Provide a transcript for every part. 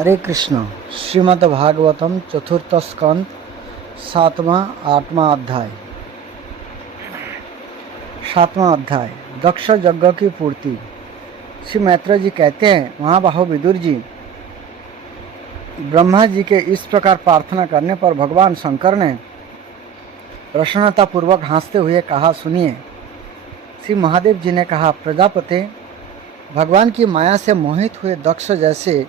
हरे कृष्ण। श्रीमद् भागवतम चतुर्थ स्कंद 8वां अध्याय। 7वां अध्याय दक्ष यज्ञ की पूर्ति। श्री मैत्र जी कहते हैं, महाबाहो विदुर जी, ब्रह्मा जी के इस प्रकार प्रार्थना करने पर भगवान शंकर ने प्रसन्नतापूर्वक हंसते हुए कहा, सुनिए। श्री महादेव जी ने कहा, प्रजापति, भगवान की माया से मोहित हुए दक्ष जैसे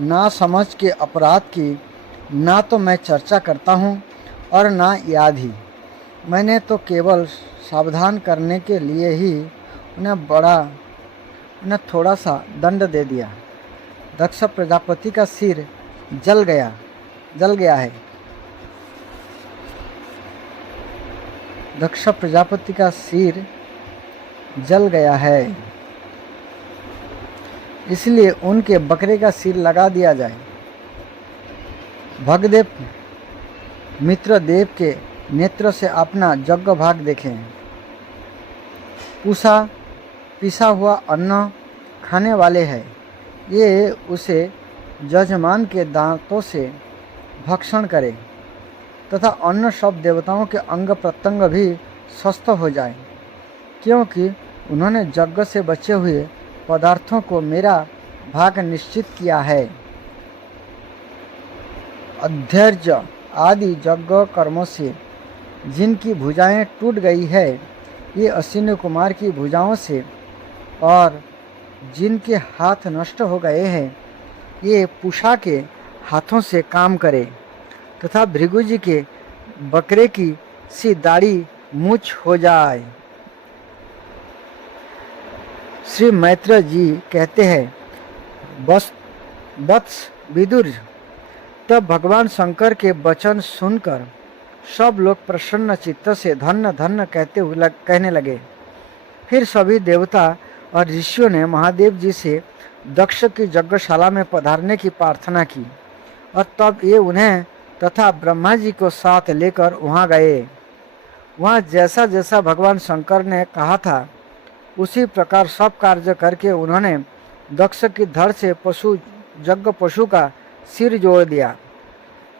ना समझ के अपराध की ना तो मैं चर्चा करता हूँ और ना याद ही। मैंने तो केवल सावधान करने के लिए ही उन्हें थोड़ा सा दंड दे दिया। दक्ष प्रजापति का सिर जल गया है। दक्ष प्रजापति का सिर जल गया है, इसलिए उनके बकरे का सिर लगा दिया जाए। भगदेव मित्रदेव के नेत्र से अपना यज्ञ भाग देखें। पिसा हुआ अन्न खाने वाले हैं, ये उसे यजमान के दांतों से भक्षण करे तथा अन्य सब देवताओं के अंग प्रत्यंग भी स्वस्थ हो जाए, क्योंकि उन्होंने यज्ञ से बचे हुए पदार्थों को मेरा भाग निश्चित किया है। अध्यर्य आदि यज्ञ कर्मों से जिनकी भुजाएं टूट गई है, ये अश्विनी कुमार की भुजाओं से, और जिनके हाथ नष्ट हो गए हैं, ये पूषा के हाथों से काम करे तथा भृगु जी के बकरे की सी दाढ़ी मूछ हो जाए। श्री मैत्र जी कहते हैं, वत्स विदुर, तब भगवान शंकर के वचन सुनकर सब लोग प्रसन्न चित्त से धन्य धन्य कहने लगे। फिर सभी देवता और ऋषियों ने महादेव जी से दक्ष की यज्ञशाला में पधारने की प्रार्थना की, और तब ये उन्हें तथा ब्रह्मा जी को साथ लेकर वहाँ गए। वहाँ जैसा जैसा भगवान शंकर ने कहा था, उसी प्रकार सब कार्य करके उन्होंने दक्ष की धड़ से यज्ञ पशु का सिर जोड़ दिया।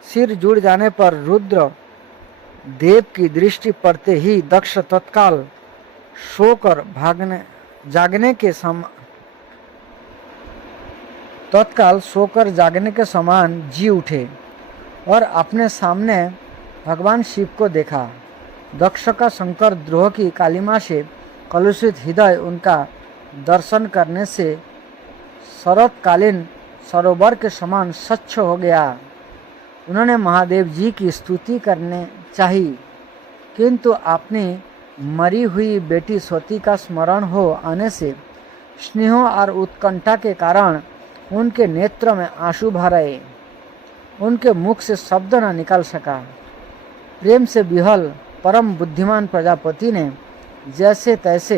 सिर जुड़ जाने पर रुद्र देव की दृष्टि पड़ते ही दक्ष तत्काल सोकर जागने के समान जी उठे और अपने सामने भगवान शिव को देखा। दक्ष का शंकर द्रोह की कालिमा से कलुषित हृदय उनका दर्शन करने से शरतकालीन सरोवर के समान स्वच्छ हो गया। उन्होंने महादेव जी की स्तुति करने चाहिए, किंतु अपनी मरी हुई बेटी सती का स्मरण हो आने से स्नेह और उत्कंठा के कारण उनके नेत्र में आंसू भर आए। उनके मुख से शब्द न निकल सका। प्रेम से विहल परम बुद्धिमान प्रजापति ने जैसे तैसे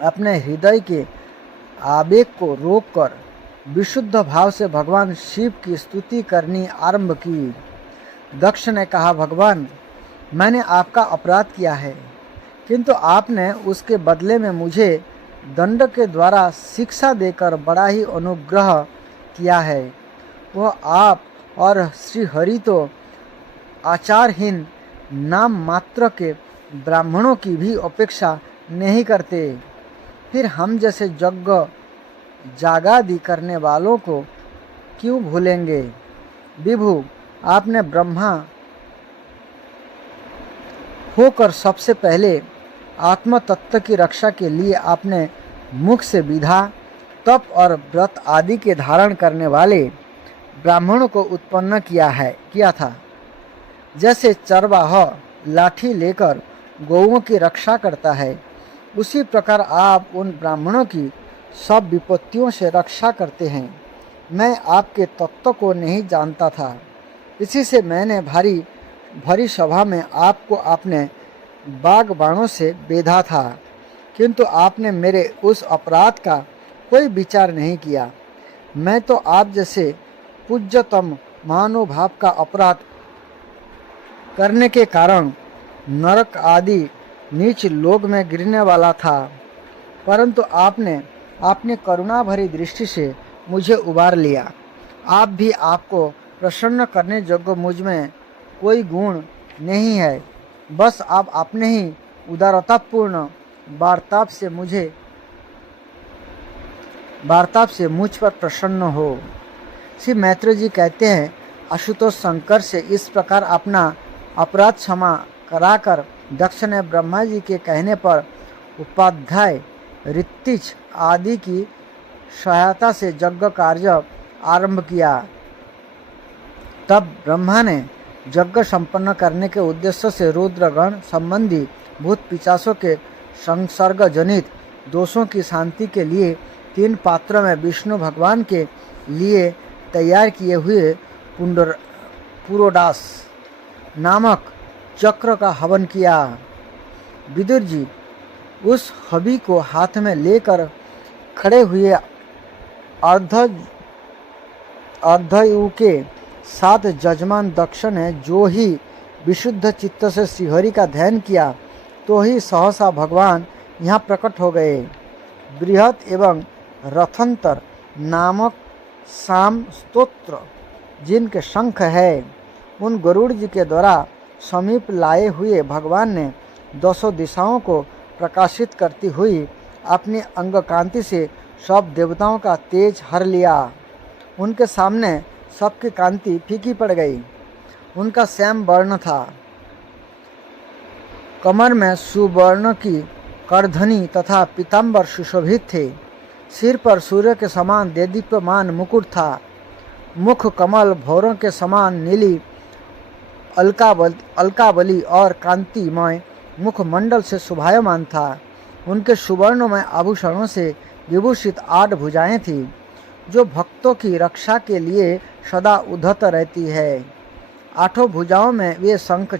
अपने हृदय के आवेग को रोककर विशुद्ध भाव से भगवान शिव की स्तुति करनी आरंभ की। दक्ष ने कहा, भगवान, मैंने आपका अपराध किया है, किंतु आपने उसके बदले में मुझे दंड के द्वारा शिक्षा देकर बड़ा ही अनुग्रह किया है। वह आप और श्री हरि तो आचारहीन नाम मात्र के ब्राह्मणों की भी अपेक्षा नहीं करते, फिर हम जैसे यज्ञ जागादि करने वालों को क्यों भूलेंगे। विभु, आपने ब्रह्मा होकर सबसे पहले आत्म तत्व की रक्षा के लिए आपने मुख से विधा, तप और व्रत आदि के धारण करने वाले ब्राह्मणों को उत्पन्न किया था। जैसे चरवाहा लाठी लेकर गौओं की रक्षा करता है, उसी प्रकार आप उन ब्राह्मणों की सब विपत्तियों से रक्षा करते हैं। मैं आपके तत्व को नहीं जानता था, इसी से मैंने भरी सभा में आपको अपने बागबाणों से बेधा था, किंतु आपने मेरे उस अपराध का कोई विचार नहीं किया। मैं तो आप जैसे पूज्यतम महानुभाव का अपराध करने के कारण नरक आदि नीच लोक में गिरने वाला था, परंतु आपने अपनी करुणा भरी दृष्टि से मुझे उबार लिया। आप भी आपको प्रसन्न करने योग्य मुझ में कोई गुण नहीं है। बस आप अपने ही उदारतापूर्ण वार्ताव से मुझ पर प्रसन्न हो। श्री मैत्री जी कहते हैं, आशुतोष शंकर से इस प्रकार अपना अपराध क्षमा कराकर दक्ष ने ब्रह्मा जी के कहने पर उपाध्याय ऋत्विज आदि की सहायता से यज्ञ कार्य आरंभ किया। तब ब्रह्मा ने यज्ञ संपन्न करने के उद्देश्य से रुद्रगण संबंधी भूत पिशाचों के संसर्ग जनित दोषों की शांति के लिए 3 पात्रों में विष्णु भगवान के लिए तैयार किए हुए पुरोडास नामक चक्र का हवन किया। विदुर जी उस हवि को हाथ में लेकर खड़े हुए अर्धयु के साथ जजमान दक्ष ने जो ही विशुद्ध चित्त से श्रीहरि का ध्यान किया तो ही सहसा भगवान यहाँ प्रकट हो गए। बृहत एवं रथंतर नामक साम स्तोत्र जिनके शंख है, उन गरुड़ जी के द्वारा समीप लाए हुए भगवान ने 200 दिशाओं को प्रकाशित करती हुई अपनी अंग कांति से सब देवताओं का तेज हर लिया। उनके सामने सबकी कांति फीकी पड़ गई। उनका श्याम वर्ण था, कमर में सुवर्ण की करधनी तथा पीताम्बर सुशोभित थे। सिर पर सूर्य के समान देदीप्यमान मुकुट था। मुख कमल भौरों के समान नीली अलकावली और कांतिमय मुखमंडल से शोभायमान था। उनके सुवर्णमय आभूषणों से विभूषित 8 भुजाएं थीं, जो भक्तों की रक्षा के लिए सदा उद्धत रहती है। 8 भुजाओं में वे शंख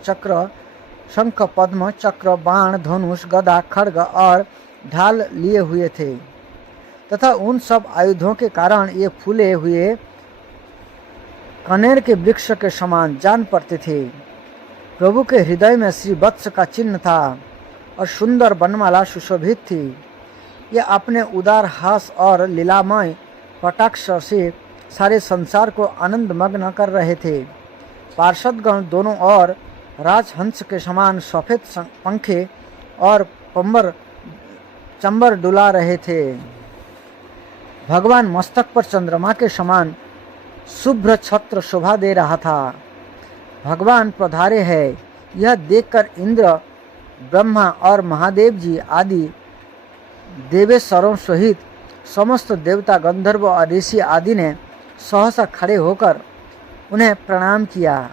पद्म चक्र बाण धनुष गदा खड्ग और ढाल लिए हुए थे तथा उन सब आयुधों के कारण ये फूले हुए कनेर के वृक्ष के समान जान पड़ते थे। प्रभु के हृदय में श्री वत्स का चिन्ह था और सुंदर बनमाला सुशोभित थी। ये अपने उदार हास और लीलामय कटाक्ष से सारे संसार को आनंदमग्न कर रहे थे। पार्षदगण दोनों ओर राजहंस के समान सफेद पंखे और चंबर डुला रहे थे। भगवान मस्तक पर चंद्रमा के समान शुभ्र छत्र शोभा दे रहा था। भगवान पधारे हैं, यह देखकर इंद्र, ब्रह्मा और महादेव जी आदि देवेश्वरों सहित समस्त देवता, गंधर्व और ऋषि आदि ने सहसा खड़े होकर उन्हें प्रणाम किया।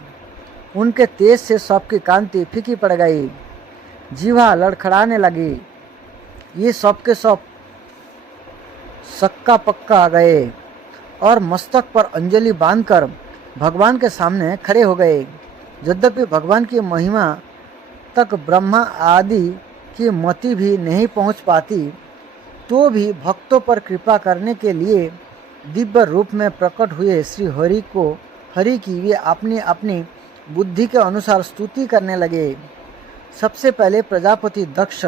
उनके तेज से सबकी कांति फीकी पड़ गई, जीवा लड़खड़ाने लगी। ये सबके सब सक्का पक्का गए और मस्तक पर अंजलि बांधकर भगवान के सामने खड़े हो गए। यद्यपि भगवान की महिमा तक ब्रह्मा आदि की मति भी नहीं पहुंच पाती, तो भी भक्तों पर कृपा करने के लिए दिव्य रूप में प्रकट हुए श्री हरि की वे अपनी अपनी बुद्धि के अनुसार स्तुति करने लगे। सबसे पहले प्रजापति दक्ष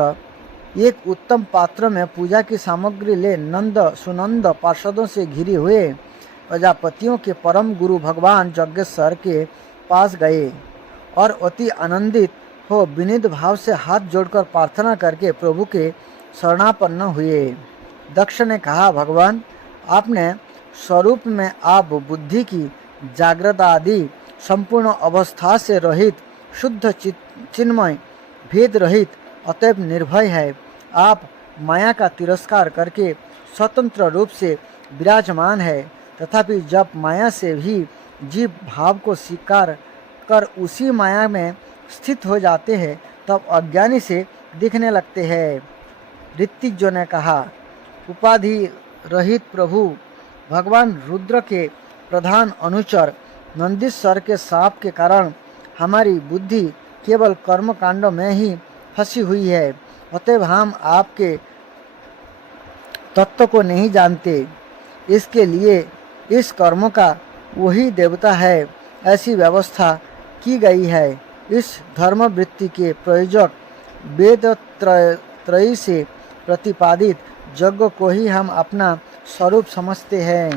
एक उत्तम पात्र में पूजा की सामग्री ले नंद सुनंद पार्षदों से घिरे हुए प्रजापतियों के परम गुरु भगवान यज्ञेश्वर के पास गए और अति आनंदित हो विनीत भाव से हाथ जोड़कर प्रार्थना करके प्रभु के शरणापन्न हुए। दक्ष ने कहा, भगवान, आपने स्वरूप में आप बुद्धि की जागृत आदि संपूर्ण अवस्था से रहित शुद्ध चिन्मय भेद रहित अतएव निर्भय है। आप माया का तिरस्कार करके स्वतंत्र रूप से विराजमान है। तथापि जब माया से भी जीव भाव को स्वीकार कर उसी माया में स्थित हो जाते हैं तब अज्ञानी से दिखने लगते हैं। ऋत्विजों ने कहा, उपाधि रहित प्रभु भगवान रुद्र के प्रधान अनुचर नंदीश्वर के शाप के कारण हमारी बुद्धि केवल कर्म कांडों में ही फंसी हुई है। अतएव हम आपके तत्व को नहीं जानते। इसके लिए इस कर्म का वही देवता है, ऐसी व्यवस्था की गई है। इस धर्म वृत्ति के प्रयोजक वेद त्रयी से प्रतिपादित यज्ञ को ही हम अपना स्वरूप समझते हैं।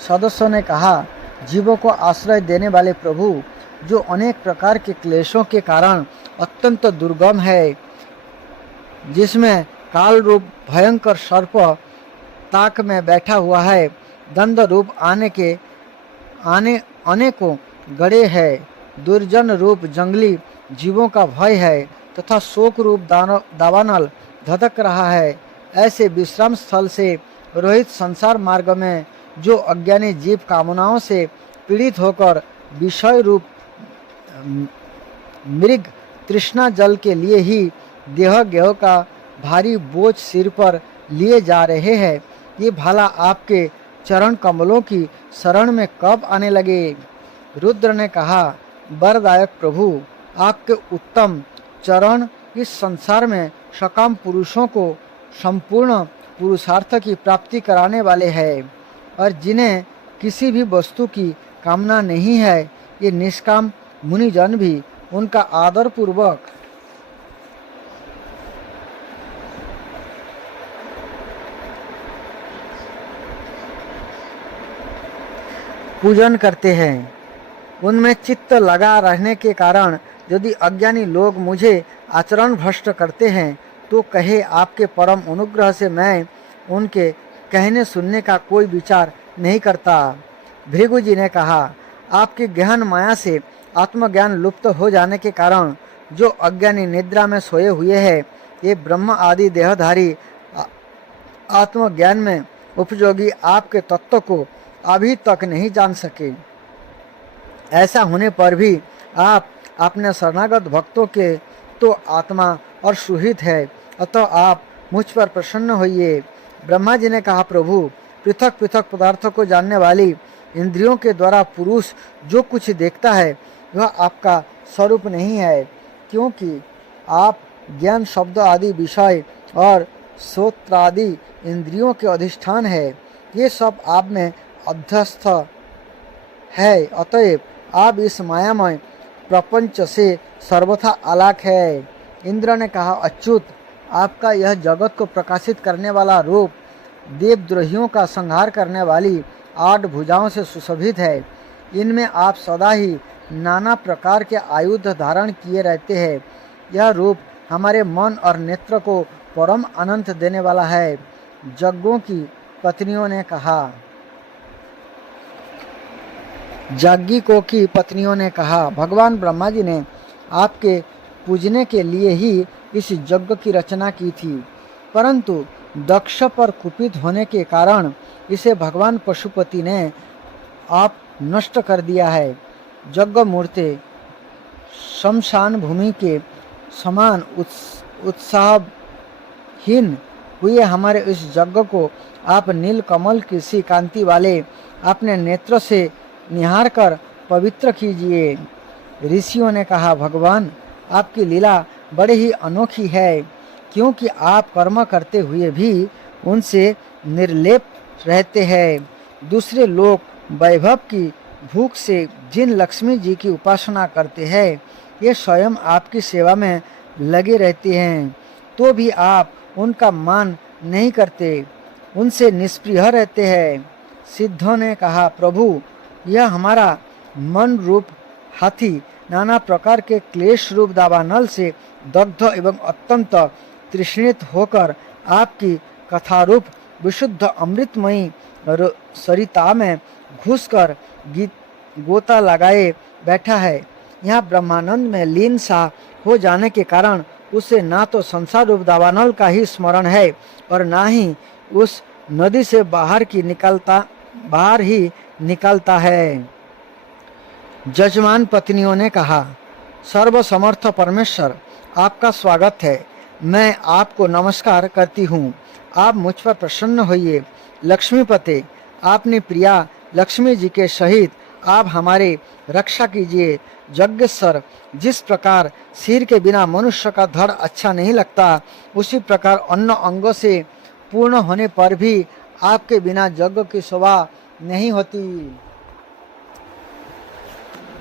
सदस्यों ने कहा, जीवों को आश्रय देने वाले प्रभु, जो अनेक प्रकार के क्लेशों के कारण अत्यंत दुर्गम है, जिसमें काल रूप भयंकर सर्प ताक में बैठा हुआ है, दंड रूप आने अनेकों गड़े है, दुर्जन रूप जंगली जीवों का भय है तथा शोक रूप दावानल धधक रहा है। ऐसे विश्राम स्थल से रोहित संसार मार्ग में जो अज्ञानी जीव कामनाओं से पीड़ित होकर विषय रूप मृग तृष्णा जल के लिए ही देह गेह का भारी बोझ सिर पर लिए जा रहे हैं, ये भला आपके चरण कमलों की शरण में कब आने लगे? रुद्र ने कहा, वरदायक प्रभु, आपके उत्तम चरण इस संसार में सकाम पुरुषों को संपूर्ण पुरुषार्थ की प्राप्ति कराने वाले हैं, और जिन्हें किसी भी वस्तु की कामना नहीं है, ये निष्काम मुनिजन भी उनका आदर पूर्वक पूजन करते हैं। उनमें चित्त लगा रहने के कारण यदि अज्ञानी लोग मुझे आचरण भ्रष्ट करते हैं, तो कहे आपके परम अनुग्रह से मैं उनके कहने सुनने का कोई विचार नहीं करता। भृगु जी ने कहा, आपकी गहन माया से आत्मज्ञान लुप्त हो जाने के कारण जो अज्ञानी निद्रा में सोए हुए हैं, ये ब्रह्म आदि देहधारी आत्मज्ञान में उपयोगी आपके तत्व को अभी तक नहीं जान सके। ऐसा होने पर भी आप अपने शरणागत भक्तों के तो आत्मा और सुहित है, अतः आप मुझ पर प्रसन्न होइए। ब्रह्मा जी ने कहा, प्रभु, पृथक पृथक पदार्थों को जानने वाली इंद्रियों के द्वारा पुरुष जो कुछ देखता है वह आपका स्वरूप नहीं है, क्योंकि आप ज्ञान शब्द आदि विषय और श्रोत्रादि इंद्रियों के अधिष्ठान है। ये सब आप में अध्यस्थ है, अतएव आप इस मायामय प्रपंच से सर्वथा अलग है। इंद्र ने कहा, अच्युत, आपका यह जगत को प्रकाशित करने वाला रूप देवद्रोहियों का संहार करने वाली 8 भुजाओं से सुशोभित है। इनमें आप सदा ही नाना प्रकार के आयुध धारण किए रहते हैं। यह रूप हमारे मन और नेत्र को परम अनंत देने वाला है। यज्ञों की पत्नियों ने कहा, याज्ञिकों की पत्नियों ने कहा, भगवान ब्रह्मा जी ने आपके पूजने के लिए ही इस यज्ञ की रचना की थी, परंतु दक्ष पर कुपित होने के कारण इसे भगवान पशुपति ने आप नष्ट कर दिया है। यज्ञ मूर्ति शमशान भूमि के समान उत्साहहीन हुए हमारे इस यज्ञ को आप नील कमल की सी कांति वाले अपने नेत्र से निहार कर पवित्र कीजिए। ऋषियों ने कहा, भगवान, आपकी लीला बड़ी ही अनोखी है, क्योंकि आप कर्म करते हुए भी उनसे निर्लेप रहते हैं। दूसरे लोग वैभव की भूख से जिन लक्ष्मी जी की उपासना करते हैं, ये स्वयं आपकी सेवा में लगे रहते हैं, तो भी आप उनका मान नहीं करते, उनसे निष्प्रिय रहते हैं। सिद्धों ने कहा, प्रभु, यह हमारा मन रूप हाथी नाना प्रकार के क्लेश रूप दावानल से दग्ध एवं अत्यंत तृष्णित होकर आपकी कथारूप विशुद्ध अमृतमयी सरिता में घुसकर गोता लगाए बैठा है। यहाँ ब्रह्मानंद में लीन सा हो जाने के कारण उसे ना तो संसार रूप दावानल का ही स्मरण है और ना ही उस नदी से बाहर ही निकलता है। जजमान पत्नियों ने कहा, सर्वसमर्थ परमेश्वर, आपका स्वागत है। मैं आपको नमस्कार करती हूँ। आप मुझ पर प्रसन्न होइए। लक्ष्मीपते, आपने प्रिया लक्ष्मी जी के सहित आप हमारे रक्षा कीजिए। यज्ञेश्वर, जिस प्रकार सिर के बिना मनुष्य का धड़ अच्छा नहीं लगता, उसी प्रकार अन्य अंगों से पूर्ण होने पर भी आपके बिना यज्ञ की शोभा नहीं होती।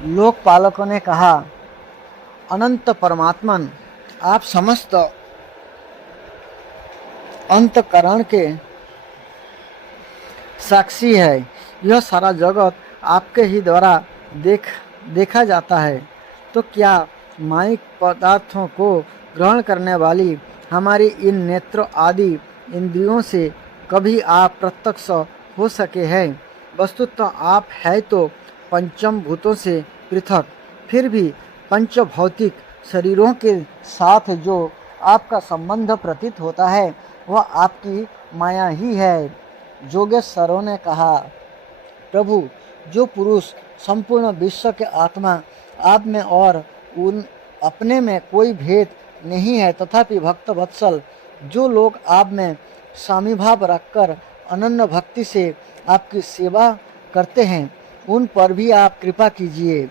लोकपालकों ने कहा, अनंत परमात्मन, आप समस्त अंतकरण के साक्षी है। यह सारा जगत आपके ही द्वारा देखा जाता है। तो क्या माइक पदार्थों को ग्रहण करने वाली हमारी इन नेत्र आदि इंद्रियों से कभी आप प्रत्यक्ष हो सके हैं? वस्तुतः आप है तो पंचम भूतों से पृथक, फिर भी पंचभौतिक शरीरों के साथ जो आपका संबंध प्रतीत होता है वह आपकी माया ही है। जोगेश्वरों ने कहा, प्रभु, जो पुरुष संपूर्ण विश्व के आत्मा आप में और उन अपने में कोई भेद नहीं है, तथापि भक्त वत्सल जो लोग आप में स्वामी भाव रखकर अनन्य भक्ति से आपकी सेवा करते हैं, उन पर भी आप कृपा कीजिए।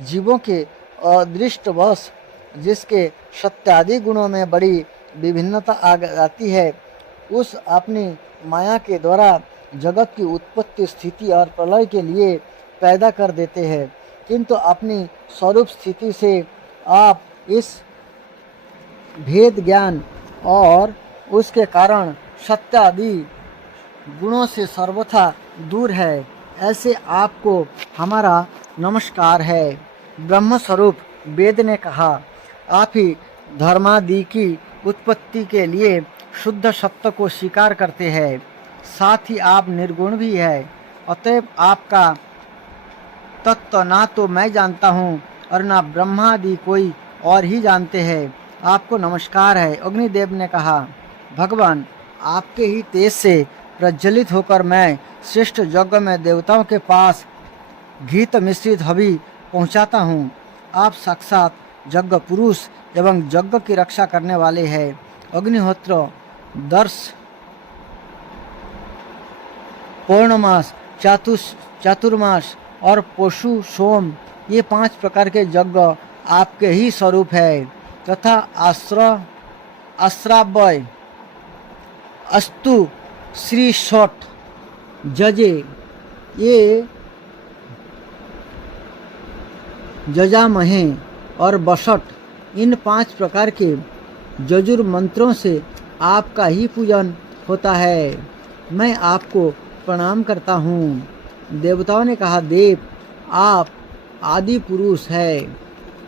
जीवों के अदृष्टवश जिसके सत्यादि गुणों में बड़ी विभिन्नता आ जाती है, उस अपनी माया के द्वारा जगत की उत्पत्ति, स्थिति और प्रलय के लिए पैदा कर देते हैं, किंतु अपनी स्वरूप स्थिति से आप इस भेद ज्ञान और उसके कारण सत्यादि गुणों से सर्वथा दूर है। ऐसे आपको हमारा नमस्कार है। ब्रह्म स्वरूप वेद ने कहा, आप ही धर्मादि की उत्पत्ति के लिए शुद्ध सत्य को स्वीकार करते हैं, साथ ही आप निर्गुण भी है। अतएव आपका तत्व ना तो मैं जानता हूँ और ना ब्रह्मादि कोई और ही जानते हैं। आपको नमस्कार है। अग्निदेव ने कहा, भगवान, आपके ही तेज से प्रज्वलित होकर मैं श्रेष्ठ यज्ञ में देवताओं के पास घृत मिश्रित हवि पहुँचाता हूँ। आप साक्षात यज्ञ पुरुष एवं यज्ञ की रक्षा करने वाले हैं। अग्निहोत्र, दर्श, पौर्णमास, चातुर्मास और पशु सोम, ये 5 प्रकार के यज्ञ आपके ही स्वरूप है, तथा आश्रावय, अस्तु, श्री शोट, जजे, ये जजामहे और बसट, इन 5 प्रकार के जजुर मंत्रों से आपका ही पूजन होता है। मैं आपको प्रणाम करता हूँ। देवताओं ने कहा, देव, आप आदि पुरुष है।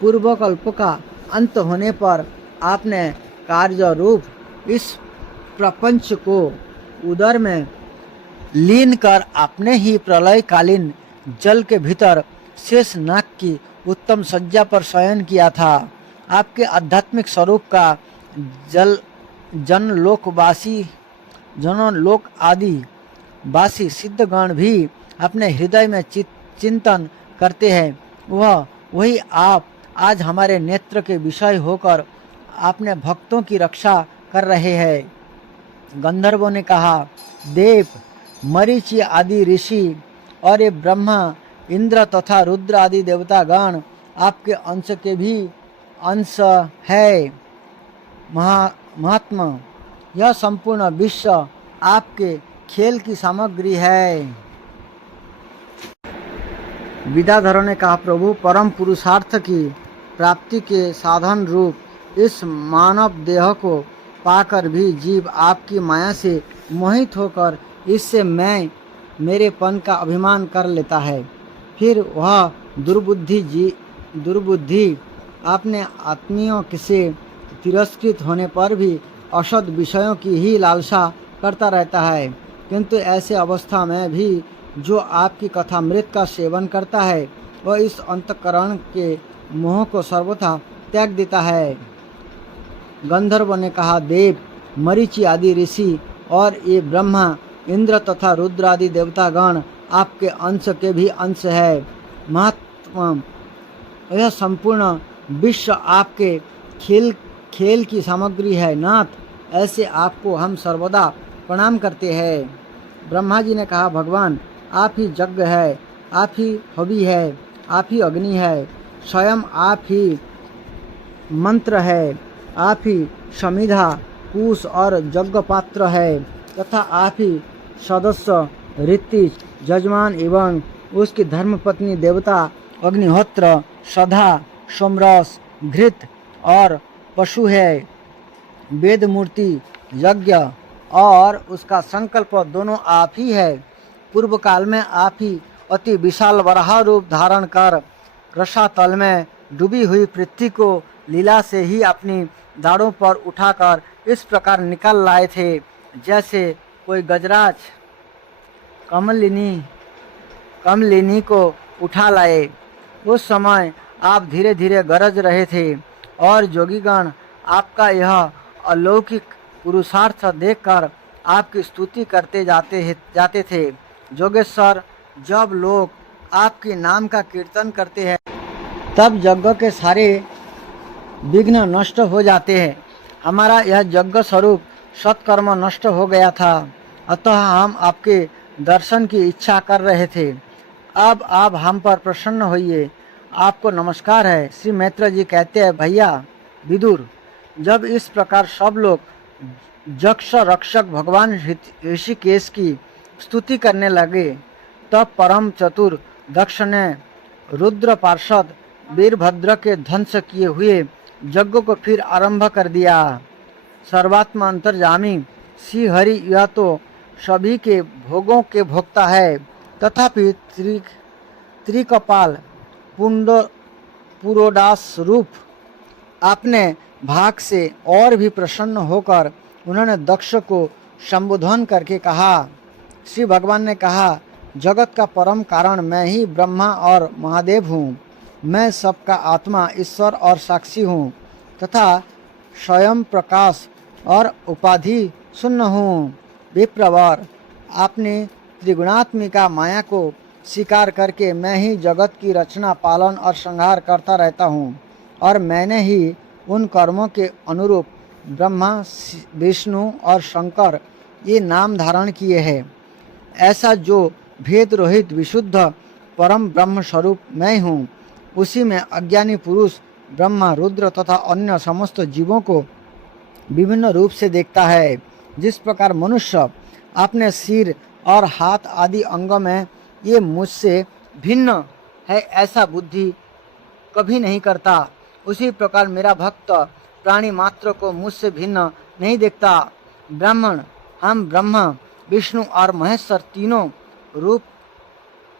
पूर्वकल्प का अंत होने पर आपने कार्य रूप इस प्रपंच को उदर में लीन कर अपने ही प्रलयकालीन जल के भीतर शेष नाग की उत्तम सज्जा पर शयन किया था। आपके आध्यात्मिक स्वरूप का जनलोक आदि वासी सिद्धगण भी अपने हृदय में चिंतन करते हैं। वही आप आज हमारे नेत्र के विषय होकर अपने भक्तों की रक्षा कर रहे हैं। गंधर्वों ने कहा, देव, मरीचि आदि ऋषि और ये ब्रह्मा, इंद्र तथा रुद्र आदि देवतागण आपके अंश के भी अंश है। महात्मा, यह संपूर्ण विश्व आपके खेल की सामग्री है। विद्याधरों ने कहा, प्रभु, परम पुरुषार्थ की प्राप्ति के साधन रूप इस मानव देह को पाकर भी जीव आपकी माया से मोहित होकर इससे मैं मेरेपन का अभिमान कर लेता है। फिर वह दुर्बुद्धि अपने आत्मियों से तिरस्कृत होने पर भी असद विषयों की ही लालसा करता रहता है। किंतु ऐसे अवस्था में भी जो आपकी कथामृत का सेवन करता है वह इस अंतःकरण के मोह को सर्वथा त्याग देता है। गंधर्व ने कहा, देव, मरीचि आदि ऋषि और ये ब्रह्मा, इंद्र तथा रुद्र आदि देवतागण आपके अंश के भी अंश है। महात्मा, यह संपूर्ण विश्व आपके खेल की सामग्री है। नाथ, ऐसे आपको हम सर्वदा प्रणाम करते हैं। ब्रह्मा जी ने कहा, भगवान, आप ही यज्ञ है, आप ही हवि है, आप ही अग्नि है, स्वयं आप ही मंत्र है, आप ही समिधा, कुश और यज्ञ पात्र है, तथा आप ही सदस्य, ऋतिज, जजमान एवं उसकी धर्मपत्नी देवता अग्निहोत्र, सधा, सोमरस, घृत और पशु है। वेद मूर्ति, यज्ञ और उसका संकल्प दोनों आप ही है। पूर्व काल में आप ही अति विशाल वराह रूप धारण कर रसातल में डूबी हुई पृथ्वी को लीला से ही अपनी दाढ़ों पर उठाकर इस प्रकार निकाल लाए थे जैसे कोई गजराज कमलिनी को उठा लाए। उस समय आप धीरे धीरे गरज रहे थे और जोगीगण आपका यह अलौकिक पुरुषार्थ देखकर आपकी स्तुति करते जाते थे। जोगेश्वर, जब लोग आपके नाम का कीर्तन करते हैं तब यज्ञ के सारे विघ्न नष्ट हो जाते हैं। हमारा यह यज्ञ स्वरूप सत्कर्म नष्ट हो गया था, अतः हम आपके दर्शन की इच्छा कर रहे थे। अब आप हम पर प्रसन्न होइए, आपको नमस्कार है। श्री मैत्र जी कहते हैं, भैया विदुर, जब इस प्रकार सब लोग यक्ष रक्षक भगवान ऋषिकेश की स्तुति करने लगे तब परम चतुर दक्ष ने रुद्र पार्षद वीरभद्र के ध्वंस किए हुए यज्ञ को फिर आरंभ कर दिया। सर्वात्मा अंतर्यामी श्री हरि यह तो सभी के भोगों के भोक्ता है, तथापि त्रिकपाल पुरोडास रूप अपने भाग से और भी प्रसन्न होकर उन्होंने दक्ष को संबोधन करके कहा। श्री भगवान ने कहा, जगत का परम कारण मैं ही ब्रह्मा और महादेव हूँ। मैं सबका आत्मा, ईश्वर और साक्षी हूँ तथा स्वयं प्रकाश और उपाधि शून्य हूँ। विप्रवर, आपने त्रिगुणात्मिका माया को स्वीकार करके मैं ही जगत की रचना, पालन और संहार करता रहता हूँ और मैंने ही उन कर्मों के अनुरूप ब्रह्मा, विष्णु और शंकर ये नाम धारण किए हैं। ऐसा जो भेद रहित विशुद्ध परम ब्रह्म स्वरूप मैं हूँ, उसी में अज्ञानी पुरुष ब्रह्मा, रुद्र तथा अन्य समस्त जीवों को विभिन्न रूप से देखता है। जिस प्रकार मनुष्य अपने सिर और हाथ आदि अंगों में ये मुझसे भिन्न है ऐसा बुद्धि कभी नहीं करता, उसी प्रकार मेरा भक्त प्राणी मात्र को मुझसे भिन्न नहीं देखता। ब्राह्मण, हम ब्रह्मा, विष्णु और महेश्वर तीनों रूप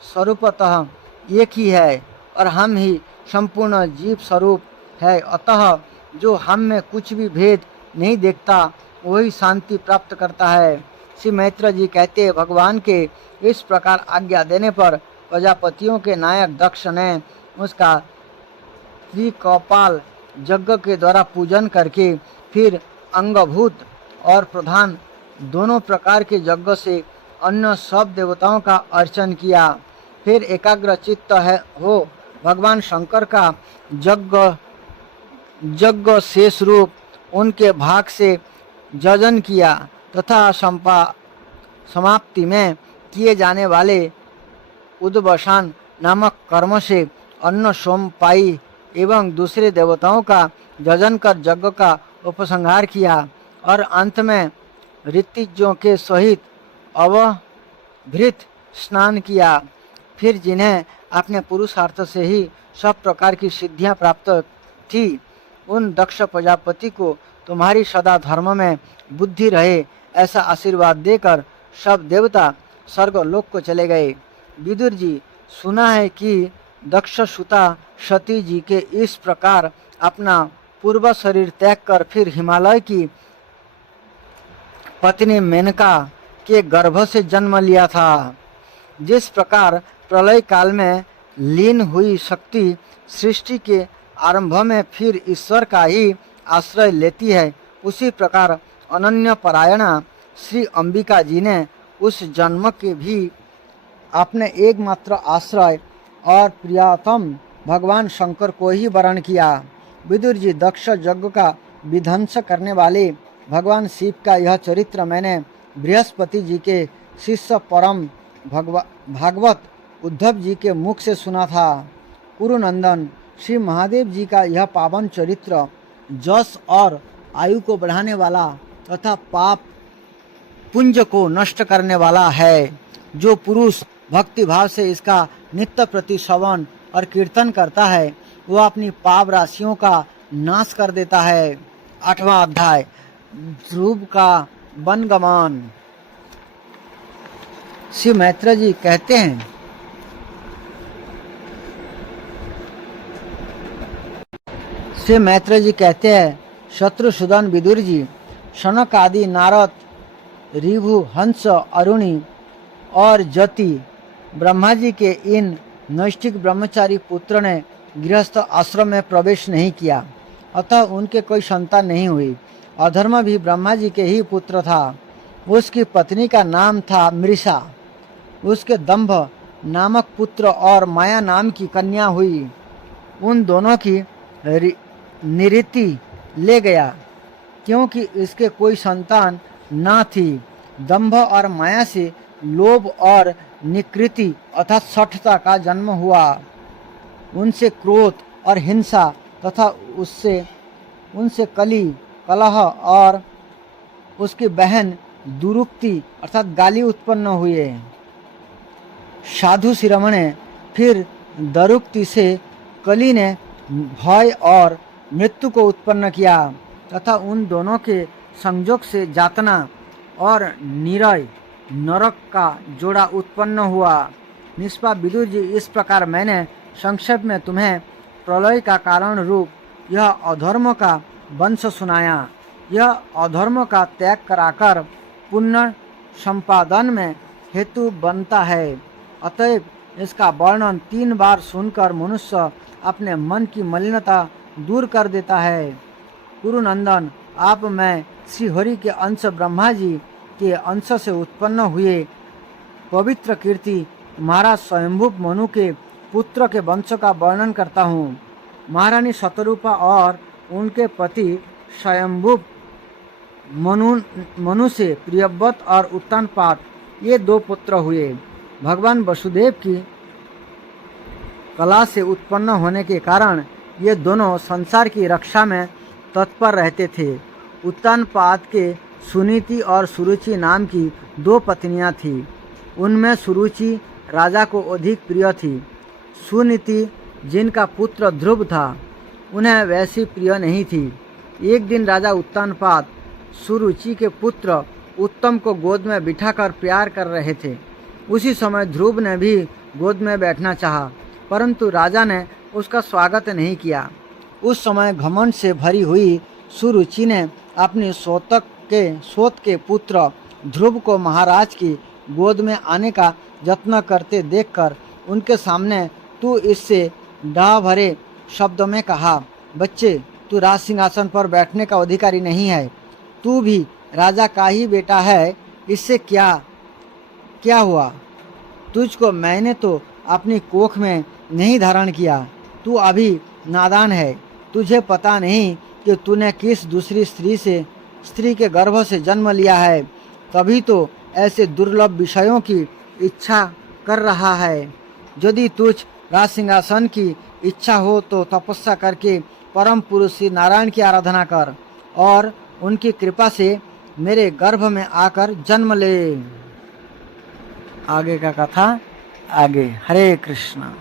स्वरूपतः एक ही है और हम ही संपूर्ण जीव स्वरूप है। अतः जो हम में कुछ भी भेद नहीं देखता वही शांति प्राप्त करता है। श्री मैत्र जी कहते हैं, भगवान के इस प्रकार आज्ञा देने पर प्रजापतियों के नायक दक्ष ने उसका त्रिकपाल यज्ञ के द्वारा पूजन करके फिर अंगभूत और प्रधान दोनों प्रकार के यज्ञ से अन्य सब देवताओं का अर्चन किया। फिर एकाग्र चित्त हो भगवान शंकर का यज्ञ शेष रूप उनके भाग से जजन किया तथा समाप्ति में किए जाने वाले उद्वसान नामक कर्म से अन्न सोम पाई एवं दूसरे देवताओं का जजन कर यज्ञ का उपसंहार किया और अंत में ऋतिजों के सहित अवभृत स्नान किया। फिर जिन्हें अपने पुरुषार्थ से ही सब प्रकार की सिद्धियां प्राप्त थी, उन दक्ष प्रजापति को तुम्हारी सदा धर्म में बुद्धि रहे ऐसा आशीर्वाद देकर सब देवता स्वर्गलोक को चले गए। विदुर जी, सुना है कि दक्ष सुता सती जी के इस प्रकार अपना पूर्व शरीर त्याग कर फिर हिमालय की पत्नी मेनका के गर्भ से जन्म लिया था। जिस प्रकार प्रलय काल में लीन हुई शक्ति सृष्टि के आरंभ में फिर ईश्वर का ही आश्रय लेती है, उसी प्रकार अनन्य परायणा श्री अंबिका जी ने उस जन्म के भी अपने एकमात्र आश्रय और प्रियतम भगवान शंकर को ही वरण किया। विदुर जी, दक्ष यज्ञ का विध्वंस करने वाले भगवान शिव का यह चरित्र मैंने बृहस्पति जी के शिष्य परम भागवत उद्धव जी के मुख से सुना था। कुरुनंदन, श्री महादेव जी का यह पावन चरित्र जस और आयु को बढ़ाने वाला तथा पाप पुंज को नष्ट करने वाला है। जो पुरुष भक्ति भाव से इसका नित्य प्रति श्रवण और कीर्तन करता है वह अपनी पाप राशियों का नाश कर देता है। 8वां अध्याय, ध्रुव का वनगमन। श्री मैत्र जी कहते हैं, श्री मैत्र जी कहते हैं, शत्रुसूदन विदुर जी, शनक आदि नारद, ऋभु, हंस, अरुणि और ज्योति ब्रह्मा जी के इन नैष्ठिक ब्रह्मचारी पुत्र ने गृहस्थ आश्रम में प्रवेश नहीं किया, अतः उनके कोई संतान नहीं हुई। अधर्म भी ब्रह्मा जी के ही पुत्र था। उसकी पत्नी का नाम था मृषा। उसके दंभ नामक पुत्र और माया नाम की कन्या हुई। उन दोनों की निवृत्ति ले गया, क्योंकि इसके कोई संतान न थी। दंभ और माया से लोभ और निकृति अर्थात सठता का जन्म हुआ। उनसे क्रोध और हिंसा तथा उनसे कली, कलह और उसकी बहन दुरुक्ति अर्थात गाली उत्पन्न हुए। साधु शिरोमणि फिर दरुक्ति से कली ने भय और मृत्यु को उत्पन्न किया तथा उन दोनों के संयोग से यातना और निरय नरक का जोड़ा उत्पन्न हुआ। निष्पा विदुर जी, इस प्रकार मैंने संक्षेप में तुम्हें प्रलय का कारण रूप यह अधर्म का वंश सुनाया। यह अधर्म का त्याग कराकर पुण्य संपादन में हेतु बनता है। अतएव इसका वर्णन 3 बार सुनकर मनुष्य अपने मन की मलिनता दूर कर देता है। कुरुनंदन, आप मैं श्री हरि के अंश ब्रह्मा जी के अंश से उत्पन्न हुए पवित्र कीर्ति महाराज स्वयंभू मनु के पुत्र के वंश का वर्णन करता हूँ। महारानी शतरूपा और उनके पति स्वयंभू मनु से प्रियव्रत और उत्तानपाद ये 2 पुत्र हुए। भगवान वसुदेव की कला से उत्पन्न होने के कारण ये दोनों संसार की रक्षा में तत्पर रहते थे। उत्तानपाद के सुनीति और सुरुचि नाम की 2 पत्नियां थीं। उनमें सुरुचि राजा को अधिक प्रिय थी। सुनीति, जिनका पुत्र ध्रुव था, उन्हें वैसी प्रिय नहीं थी। एक दिन राजा उत्तानपाद सुरुचि के पुत्र उत्तम को गोद में बिठाकर प्यार कर रहे थे। उसी समय ध्रुव ने भी गोद में बैठना चाहा, परंतु राजा ने उसका स्वागत नहीं किया। उस समय घमंड से भरी हुई सुरुचि ने अपनी सोत के पुत्र ध्रुव को महाराज की गोद में आने का यत्न करते देखकर उनके सामने तू इससे डाह भरे शब्दों में कहा, बच्चे, तू राज सिंहासन पर बैठने का अधिकारी नहीं है। तू भी राजा का ही बेटा है। इससे क्या हुआ? तुझको मैंने तो अपनी कोख में नहीं धारण किया। तू अभी नादान है। तुझे पता नहीं कि तूने किस दूसरी स्त्री के गर्भ से जन्म लिया है, तभी तो ऐसे दुर्लभ विषयों की इच्छा कर रहा है। यदि तुझ राज सिंहासन की इच्छा हो तो तपस्या करके परम पुरुष श्री नारायण की आराधना कर और उनकी कृपा से मेरे गर्भ में आकर जन्म ले। आगे का कथा आगे। हरे कृष्णा।